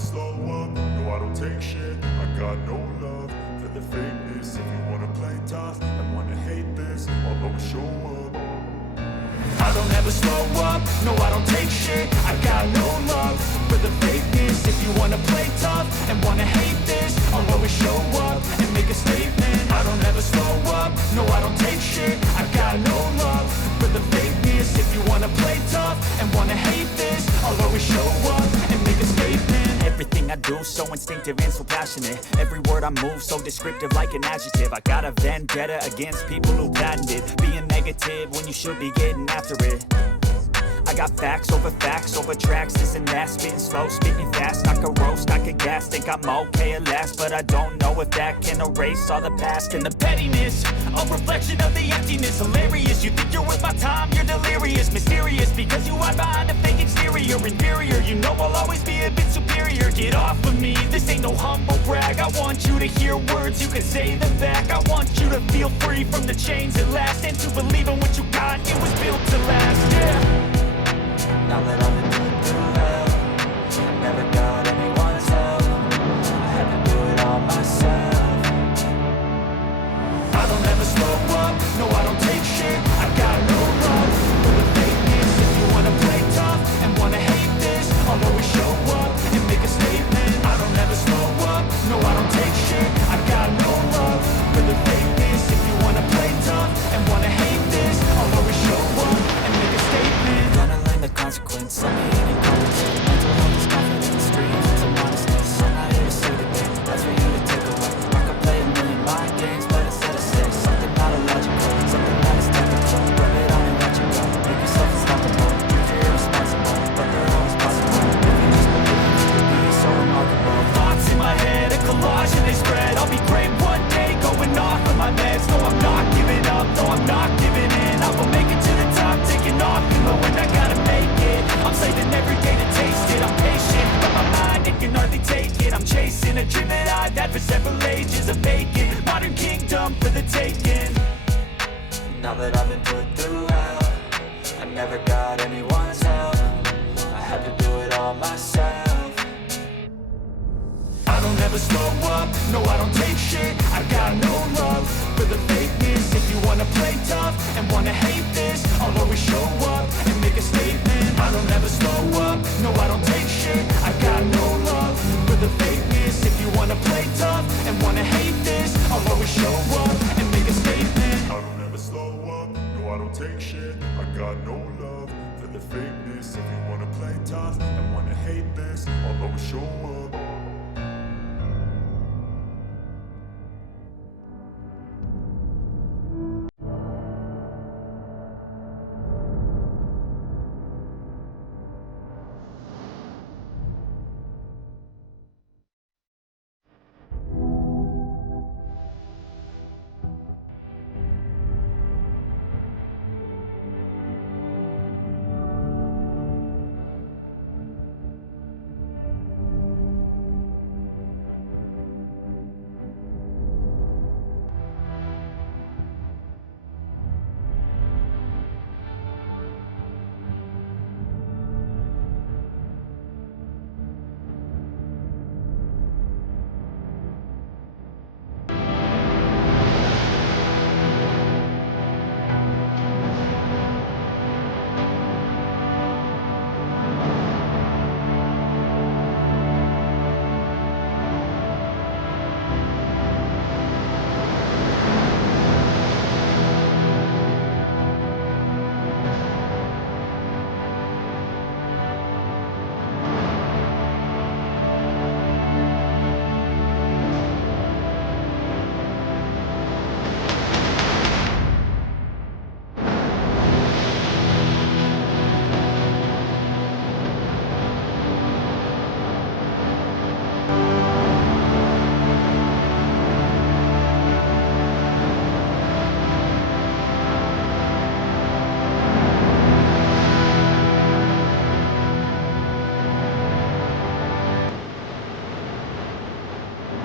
slow up, no I don't take shit. I got no love for the fakeness. If you wanna play tough and wanna hate this, I'll always show up. I don't ever slow up, no I don't take shit. I got no love for the fakeness. If you wanna play tough and wanna hate this, I'll always show up and make a statement. I don't ever slow up, no I don't take shit. I got no love for the fakeness. If you wanna play tough and wanna hate this, I'll always show up and make a statement. Everything I do so instinctive and so passionate. Every word I move so descriptive like an adjective. I got a vendetta against people who patented being negative when you should be getting after it. I got facts over tracks, this and that. Spitting slow, speaking fast, I could roast, I could gas. Think I'm okay at last, but I don't know if that can erase all the past. And the pettiness, a reflection of the emptiness. Hilarious, you think you're worth my time, you're delirious. Mysterious, because you hide behind a fake exterior. Inferior, you know I'll always be a bit superior. Get off of me, this ain't no humble brag. I want you to hear words, you can say them back. I want you to feel free from the chains at last, and to believe in what you got, it was built to last, yeah. Now that I've been put through hell, I never got anyone's help. I had to do it all myself. I don't ever slow up, no I don't take shit. I got no love for the fakeness. If you wanna play tough and wanna hate this, I'll always show up and make a statement. I don't ever slow up, no I don't take shit. I got no love for the fakeness. If you wanna play tough and wanna hate this, I'll always show up and make a statement. Gonna learn the consequence, some ain't competent. Mental health is confidence, the streets, it's a modestness. I'm not here to say the things, that's for you to take away. I could play a million mind games, but instead of say something not illogical, something that is technical. Rub it on and let you go, make yourself unstoppable. You're irresponsible, but they're always possible. If you just believe, you could be so remarkable. Thoughts in my head, a collage and they spread. I'll be great one day, going off of my meds. No, I'm not giving up, no, I'm not giving in. I will make it to the top, taking off, you know when I gotta make it. I'm saving every day to taste it. I'm patient, but my mind, it can hardly take it. I'm chasing a dream that I've had for several ages. A vacant modern kingdom for the taking. Now that I've been put through hell, I never got anyone's help. I had to do it all myself. I don't ever slow up, no I don't take shit. I got no love for the fakeness. If you wanna play tough and wanna hate this, I'll always show up and make a statement. I don't ever slow up, no I don't take shit. I got no love for the fakeness. If you wanna play tough and wanna hate this, I'll always show up and make a statement. I don't ever slow up, no I don't take shit. I got no love for the fakeness. If you wanna play tough and wanna hate this, I'll always show